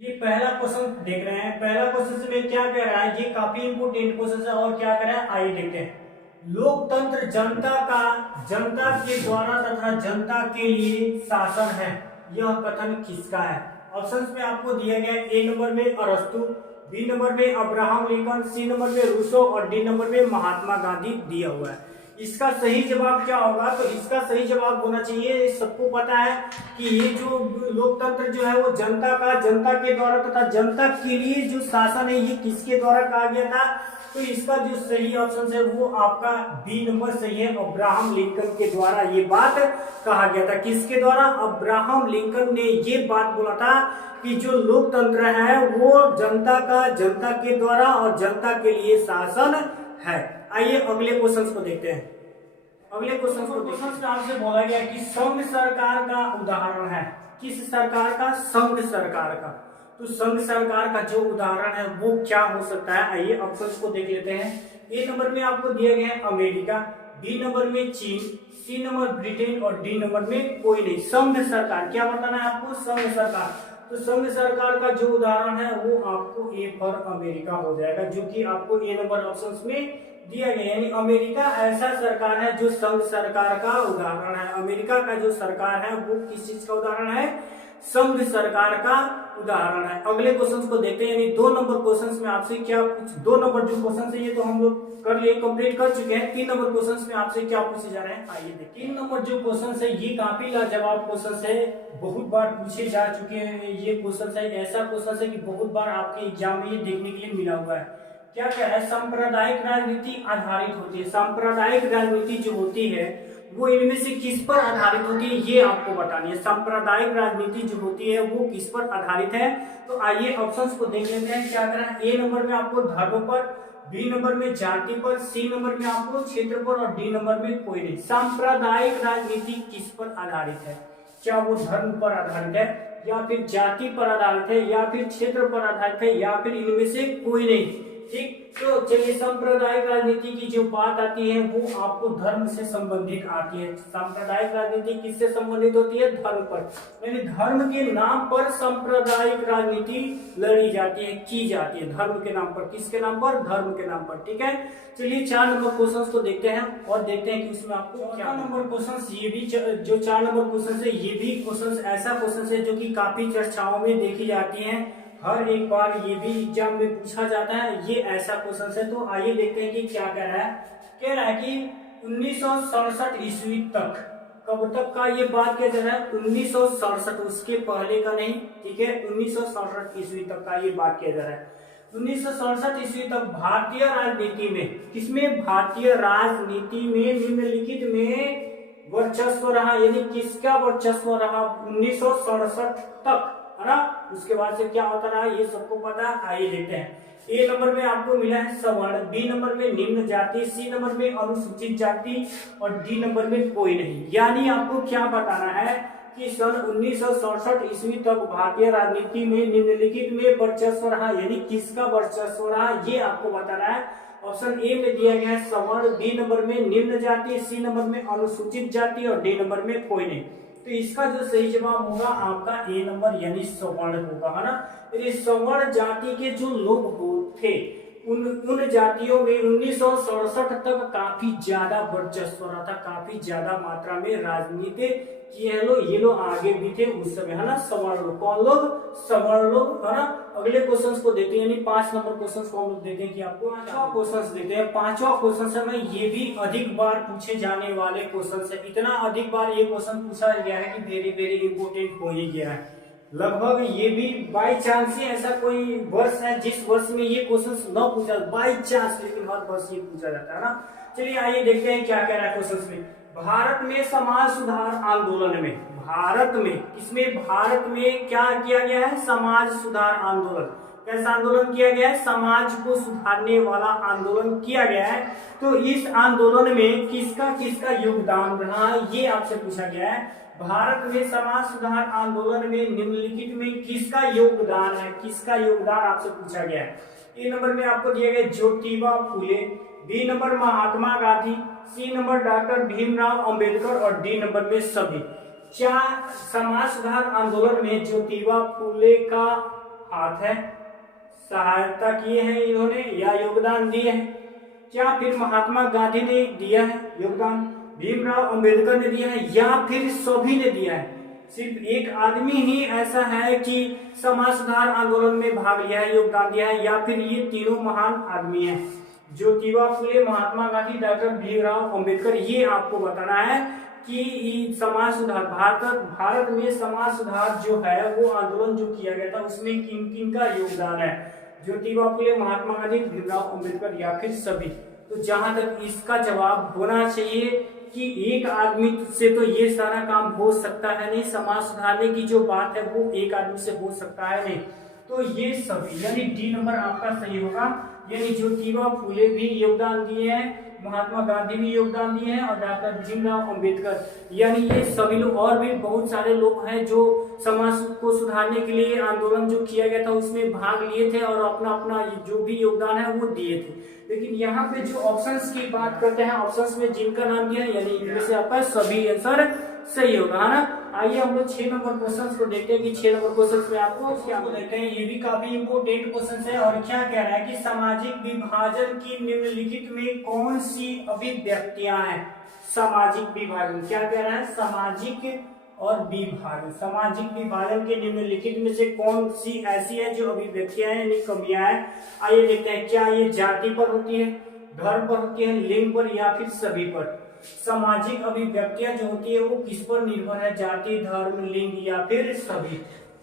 ये पहला क्वेश्चन देख रहे हैं। पहला क्वेश्चन में क्या कह रहा है, ये काफी इंपोर्टेंट क्वेश्चन है और क्या कह रहा है आइए देखते हैं। लोकतंत्र जनता के द्वारा तथा जनता के लिए शासन है, यह कथन किसका है? ऑप्शंस में आपको दिया गया है। ए नंबर में अरस्तु, बी नंबर में अब्राहम लिंकन, सी नंबर में रूसो और डी नंबर में महात्मा गांधी दिया हुआ है। इसका सही जवाब क्या होगा? तो इसका सही जवाब होना चाहिए, सबको पता है कि ये जो लोकतंत्र जो है वो जनता के द्वारा तथा जनता के लिए जो शासन है ये किसके द्वारा कहा गया था? तो इसका जो सही ऑप्शन है वो आपका बी नंबर सही है, अब्राहम लिंकन के द्वारा ये बात कहा गया था। किसके द्वारा? अब्राहम लिंकन ने ये बात बोला था कि जो लोकतंत्र है वो जनता के द्वारा और जनता के लिए शासन है। आइए अगले क्वेश्चन को देखते हैं। अगले क्वेश्चन में आपसे बोला गया कि संघ सरकार का उदाहरण है। किस सरकार का? संघ सरकार का। तो संघ सरकार का जो उदाहरण है वो क्या हो सकता है? आइए ऑप्शंस को देख लेते हैं। ए नंबर में आपको दिया गया है अमेरिका, बी नंबर में चीन, सी नंबर ब्रिटेन और डी नंबर में कोई नहीं। संघ सरकार क्या बताना है आपको? संघ सरकार। तो संघ सरकार का जो उदाहरण है वो आपको ए फॉर अमेरिका हो जाएगा, जो कि आपको ए नंबर ऑप्शंस में दिया गया। यानी अमेरिका ऐसा सरकार है जो संघ सरकार का उदाहरण है। अमेरिका का जो सरकार है वो किस चीज का उदाहरण है? संघ सरकार का उदाहरण है। अगले क्वेश्चन को देखते हैं। यानी 2 नंबर क्वेश्चन में आपसे क्या पूछ, 2 नंबर जो क्वेश्चन है ये तो हम लोग कर लिए, कंप्लीट कर चुके हैं। 3 नंबर क्वेश्चन में आपसे क्या पूछे जा रहे हैं आइए देखिए। 3 नंबर जो क्वेश्चन है ये काफी लाजवाब क्वेश्चन है, बहुत बार पूछे जा चुके हैं। ये क्वेश्चन है ऐसा क्वेश्चन है कि बहुत बार आपके एग्जाम में ये देखने के लिए मिला हुआ है। क्या कह रहा है? सांप्रदायिक राजनीति आधारित होती है। सांप्रदायिक राजनीति जो होती है वो इनमें से किस पर आधारित होती है ये आपको बतानी है। सांप्रदायिक राजनीति जो होती है वो किस पर आधारित है? तो आइए ऑप्शंस को देख लेते हैं। क्या कह रहा है? ए नंबर में आपको धर्म पर, बी नंबर में जाति पर, सी नंबर में आपको क्षेत्र पर और डी नंबर में कोई नहीं। सांप्रदायिक राजनीति किस पर आधारित है? क्या वो धर्म पर आधारित है या फिर जाति पर आधारित है या फिर क्षेत्र पर आधारित है या फिर इनमें से कोई नहीं? ठीक, तो चलिए सांप्रदायिक राजनीति की जो बात आती है वो आपको धर्म से संबंधित आती है। सांप्रदायिक राजनीति किससे संबंधित होती है? धर्म पर। यानी धर्म के नाम पर सांप्रदायिक राजनीति लड़ी जाती है, की जाती है धर्म के नाम पर। किसके नाम पर? धर्म के नाम पर। ठीक है, चलिए 4 नंबर क्वेश्चन को देखते हैं और देखते हैं कि उसमें आपको क्या नंबर क्वेश्चन। ये भी जो 4 नंबर क्वेश्चन है ये भी क्वेश्चन ऐसा क्वेश्चन है जो कि काफी चर्चाओं में देखी जाती है, हर एक बार ये भी एग्जाम में पूछा जाता है। ये ऐसा क्वेश्चन है, तो आइए देखते हैं कि क्या कह रहा है। कह रहा है कि 1967 ईस्वी तक, कब तक का ये बात किया जा रहा है? 1967, उसके पहले का नहीं। ठीक है, 1967 ईस्वी तक का ये बात किया जा रहा है। 1967 ईस्वी तक भारतीय राजनीति में, किसमें? भारतीय राजनीति में निम्नलिखित में वर्चस्व रहा। यानी किसका वर्चस्व रहा 1967 तक, है ना? उसके बाद से क्या होता रहा ये सबको पता है। आइए देखते हैं। ए नंबर में आपको मिला है सवर्ण, बी नंबर में निम्न जाति, सी नंबर में अनुसूचित जाति और डी नंबर में कोई नहीं। यानी आपको क्या बताना है कि सन 1967 ईस्वी तक भारतीय राजनीति में निम्नलिखित में वर्चस्व रहा। यानी किसका वर्चस्व रहा ये आपको बताना है। ऑप्शन ए में दिया गया है सवर्ण, बी नंबर में निम्न जाति, सी नंबर में अनुसूचित जाति और डी नंबर में कोई नहीं। तो इसका जो सही जवाब होगा आपका ए नंबर यानी सवर्ण होगा, है ना? यदि सवर्ण जाति के जो लोग थे उन जातियों में 1967 तक काफी ज्यादा वर्चस्व रहा था, काफी ज्यादा मात्रा में राजनीति किए लोग, ये लोग आगे भी थे उस समय, है ना? सवर्ण लोग। कौन लोग? सवर्ण लोग, है ना? अगले क्वेश्चन को देखते हैं। यानी 5 नंबर क्वेश्चन को हम लोग देखते हैं कि आपको 5वां क्वेश्चन देते हैं। 5वां क्वेश्चन में ये भी अधिक बार पूछे जाने वाले क्वेश्चन है। इतना अधिक बार ये क्वेश्चन पूछा गया है कि वेरी वेरी इंपोर्टेंट हो ही गया है। लगभग ये भी बाई चांस ही ऐसा कोई वर्ष है जिस वर्ष में ये क्वेश्चन न पूछा, बाई चांस, लेकिन हर वर्ष ये पूछा जाता है ना। चलिए आइए देखते हैं क्या कह रहा है क्वेश्चन में। भारत में समाज सुधार आंदोलन में, भारत में किसमें? भारत में क्या किया गया है? समाज सुधार आंदोलन। कैसा आंदोलन किया गया है? समाज को सुधारने वाला आंदोलन किया गया है। तो इस आंदोलन में किसका किसका योगदान रहा ये आपसे पूछा गया है। भारत में समाज सुधार आंदोलन में निम्नलिखित में किसका योगदान है? किसका योगदान आपसे पूछा गया है। ए नंबर में आपको दिया गया Jyotiba Phule, B number Mahatma Gandhi, C number doctor Bhimrao Ambedkar और डी नंबर में सभी। समाज सुधार आंदोलन में ज्योतिबा फूले का हाथ है, सहायता की है इन्होंने या योगदान दिए हैं? क्या फिर महात्मा गांधी ने दिया है योगदान, भीमराव अंबेडकर ने दिया है, या फिर सभी ने दिया है? सिर्फ एक आदमी ही ऐसा है कि समाज सुधार आंदोलन में भाग लिया है, योगदान दिया है, या फिर ये तीनों महान आदमी हैं, ज्योतिबा फुले, महात्मा गांधी, डॉक्टर भीमराव अंबेडकर? ये आपको बताना है कि समाज सुधार भारत में समाज सुधार जो है वो आंदोलन जो किया गया था उसमें किन किन का योगदान है, ज्योतिबा फुले, महात्मा गांधी, भीमराव अंबेडकर या फिर सभी? तो जहां तक इसका जवाब होना चाहिए कि एक आदमी से तो ये सारा काम हो सकता है नहीं, समाज सुधारने की जो बात है वो एक आदमी से हो सकता है नहीं, तो ये सभी यानी डी नंबर आपका सही होगा। यानी ज्योतिबा फुले भी योगदान दिए हैं, महात्मा गांधी भी योगदान दिए हैं और डॉक्टर भीमराव अंबेडकर, यानी ये सभी लोग और भी बहुत सारे लोग हैं जो समाज को सुधारने के लिए आंदोलन जो किया गया था उसमें भाग लिए थे और अपना अपना जो भी योगदान है वो दिए थे। लेकिन यहाँ पे जो ऑप्शंस की बात करते हैं, ऑप्शंस में जिनका नाम दिया है यानी इनमें से आपका सभी आंसर सही होगा, है ना। आइए हम लोग 6 नंबर क्वेश्चन को देखते हैं कि 6 नंबर क्वेश्चन में आपको क्या देखते हैं। ये भी काफी इंपोर्टेंट क्वेश्चन है और क्या कह रहा है कि सामाजिक विभाजन की निम्नलिखित में कौन सी अभिव्यक्तियां हैं? सामाजिक विभाजन क्या कह रहा है? सामाजिक और विभाजन, सामाजिक विभाजन के निम्नलिखित में से कौन सी ऐसी है जो अभिव्यक्तियां हैं यानी कमियां हैं? आइए देखते हैं। क्या ये जाति पर होती है, धर्म पर होती है, लिंग पर या फिर सभी पर? सामाजिक अभिव्यक्तियां जो होती है वो किस पर निर्भर है? जाति, धर्म, लिंग या फिर सभी?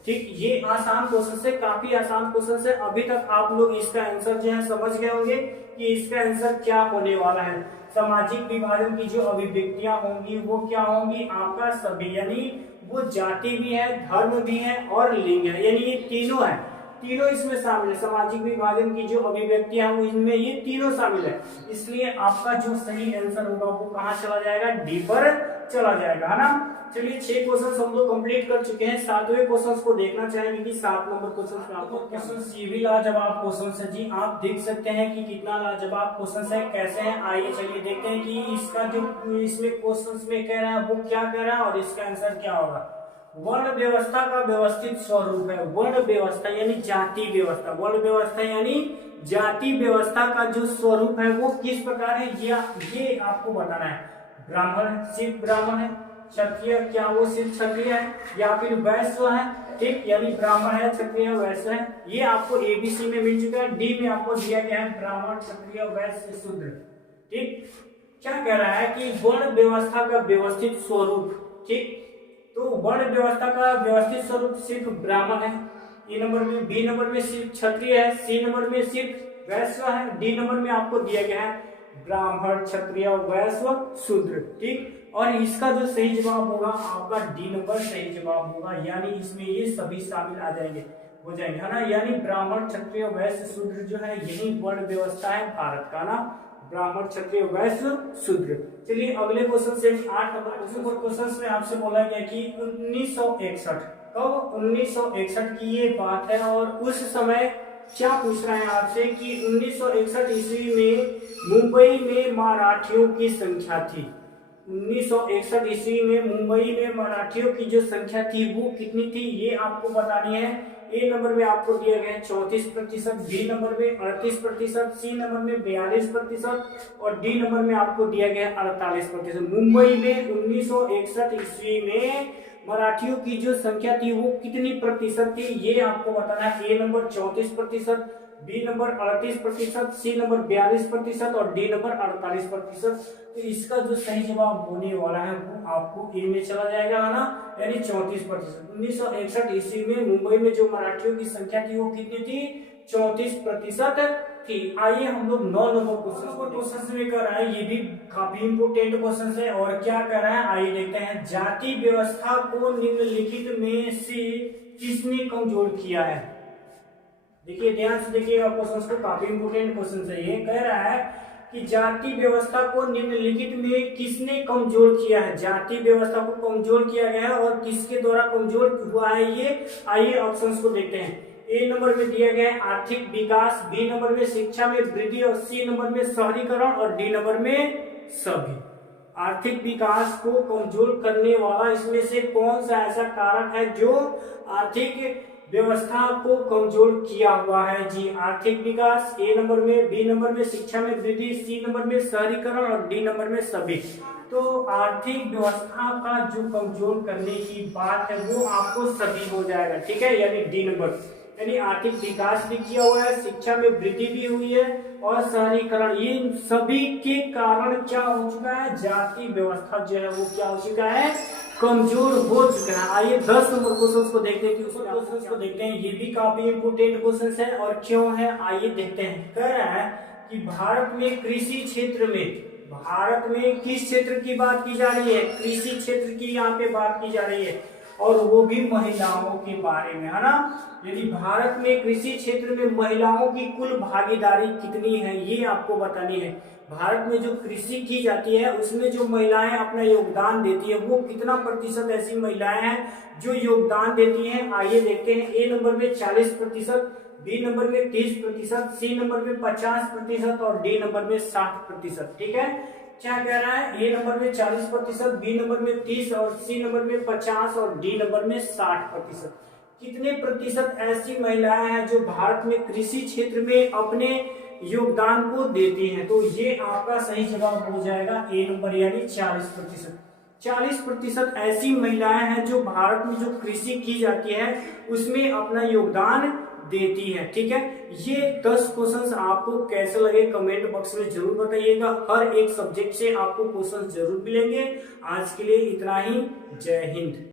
ठीक, ये आसान क्वेश्चन से, काफी आसान क्वेश्चन से। अभी तक आप लोग इसका आंसर जो है समझ गए होंगे कि इसका आंसर क्या होने वाला है। सामाजिक विभाजन की जो अभिव्यक्तियां होंगी वो क्या होंगी? आपका सभी, यानी वो जाति भी है, धर्म भी है और लिंग है, यानी ये तीनों है, तीनों इसमें शामिल है। सामाजिक विभाजन की जो अभिव्यक्तियां हैं वो इनमें ये तीनों शामिल है, इसलिए आपका जो सही आंसर होगा वो कहाँ चला जाएगा? डी पर चला जाएगा, है ना। चलिए 6 क्वेश्चन हम लोग कंप्लीट कर चुके हैं। 7वें क्वेश्चन को देखना चाहेंगे कि 7 नंबर क्वेश्चन में आपको क्वेश्चन, ये भी लाजवाब क्वेश्चन है जी। आप देख सकते हैं कि कितना लाजवाब क्वेश्चन है, कैसे है। आइए चलिए देखते हैं कि इसका जो इसमें क्वेश्चन में कह रहा है वो क्या कह रहा है और इसका आंसर क्या होगा। वर्ण व्यवस्था का व्यवस्थित स्वरूप है। वर्ण व्यवस्था यानी जाति व्यवस्था, वर्ण व्यवस्था यानी जाति व्यवस्था का जो स्वरूप है वो किस प्रकार है ये आपको बताना है। ब्राह्मण सिर्फ ब्राह्मण है, क्षत्रिय क्या वो सिर्फ क्षत्रिय है या फिर वैश्य है? ठीक, यानी ब्राह्मण है, क्षत्रिय, वैश्य है। ये आपको एबीसी में मिल चुका है। डी में आपको दिया गया है ब्राह्मण, क्षत्रिय, वैश्य, शूद्र। ठीक, क्या कह रहा है कि वर्ण व्यवस्था का व्यवस्थित स्वरूप। ठीक, तो वर्ण व्यवस्था का व्यवस्थित स्वरूप सिर्फ ब्राह्मण है, ए नंबर में। बी नंबर में सिर्फ क्षत्रिय है, सी नंबर में सिर्फ वैश्य है, डी नंबर में आपको दिया गया है ब्राह्मण, क्षत्रिय, वैश्य, शूद्र। ठीक, और इसका जो सही जवाब होगा आपका डी नंबर सही जवाब होगा, यानी इसमें ये सभी शामिल आ जाएंगे, हो जाएंगे, है ना। यानी ब्राह्मण, क्षत्रिय, वैश्य, शूद्र जो है यही वर्ण व्यवस्था है भारत का, ना। ब्राह्मण, क्षत्रिय, वैश्य, शूद्र। चलिए अगले क्वेश्चन से 8 नंबर क्वेश्चन में आपसे बोला गया कि 1961 कब 1961 की ये बात है और उस समय क्या पूछ रहे हैं आपसे कि 1961 ईस्वी में मुंबई में मराठियों की संख्या थी। 1961 ईस्वी में मुंबई में मराठियों की जो संख्या थी वो कितनी थी ये आपको बतानी है। ए नंबर में आपको दिया गया है 34%, बी नंबर में 38%, सी नंबर में 42% और डी नंबर में आपको दिया गया है 48%। मुंबई में 1961 ईस्वी में मराठियों की जो संख्या थी वो कितनी प्रतिशत थी ये आपको बताना है। A number 34%, B number 38%, C number 42% और डी नंबर 48%। तो इसका जो सही जवाब होने वाला है वो आपको ए में चला जाएगा, है ना, यानी 34%। 1961 ईस्वी में मुंबई में जो मराठियों की संख्या थी वो कितनी थी? 34% थी। आइए हम लोग 9 नंबर क्वेश्चन में कर रहे हैं। ये भी काफी इंपोर्टेंट क्वेश्चन है और क्या कर रहा है आइए देखते हैं। जाति व्यवस्था को निम्नलिखित में से किसने कमजोर किया है? देखिए ध्यान से देखिएगा क्वेश्चन को, काफी इंपोर्टेंट क्वेश्चन है। ये कह रहा है कि जाति व्यवस्था को निम्नलिखित में किसने कमजोर किया है? जाति व्यवस्था को कमजोर किया गया है और किसके द्वारा कमजोर हुआ है ये आइए ऑप्शंस को देखते हैं। ए नंबर में दिया गया है आर्थिक विकास, बी नंबर में शिक्षा में वृद्धि और सी नंबर में शहरीकरण और डी नंबर में सभी। आर्थिक विकास को कमजोर करने वाला इसमें से कौन सा ऐसा कारक है जो आर्थिक व्यवस्था को कमजोर किया हुआ है? जी आर्थिक विकास, ए नंबर में, बी नंबर में शिक्षा में वृद्धि, सी नंबर में शहरीकरण और डी नंबर में सभी। तो आर्थिक व्यवस्था का जो कमजोर करने की बात है वो आपको सभी हो जाएगा, ठीक है, यानी डी नंबर। यानी आर्थिक विकास भी किया हुआ है, शिक्षा में वृद्धि भी हुई है और शहरीकरण, ये सभी के कारण क्या हो चुका है, जाति व्यवस्था जो है वो क्या हो चुका है, कमजोर हो चुका है। आइए 10 नंबर क्वेश्चन को देखते हैं कि उस क्वेश्चन को देखते हैं, ये भी काफी इंपोर्टेंट क्वेश्चन है और क्यों है आइए देखते हैं। कह रहा है कि भारत में कृषि क्षेत्र में, भारत में किस क्षेत्र की बात की जा रही है, कृषि क्षेत्र की यहाँ पे बात की जा रही है और वो भी महिलाओं के बारे में, है ना। यदि भारत में कृषि क्षेत्र में महिलाओं की कुल भागीदारी कितनी है ये आपको बतानी है। भारत में जो कृषि की जाती है उसमें जो महिलाएं अपना योगदान देती है वो कितना प्रतिशत ऐसी महिलाएं हैं जो योगदान देती हैं, आइए देखते हैं। ए नंबर में 40%, बी नंबर में 30%, सी नंबर में 50% और डी नंबर में 60%, ठीक है। क्या कह रहा है, ए नंबर में 40%, बी नंबर में 30 और सी नंबर में 50 और डी नंबर में 60%। कितने प्रतिशत ऐसी महिलाएं हैं जो भारत में कृषि क्षेत्र में अपने योगदान को देती हैं? तो ये आपका सही जवाब हो जाएगा ए नंबर, यानी 40%। 40% ऐसी महिलाएं हैं जो भारत में जो कृषि की जाती है उसमें अपना योगदान देती है, ठीक है। ये 10 क्वेश्चंस आपको कैसे लगे कमेंट बॉक्स में जरूर बताइएगा। हर एक सब्जेक्ट से आपको क्वेश्चंस जरूर मिलेंगे। आज के लिए इतना ही, जय हिंद।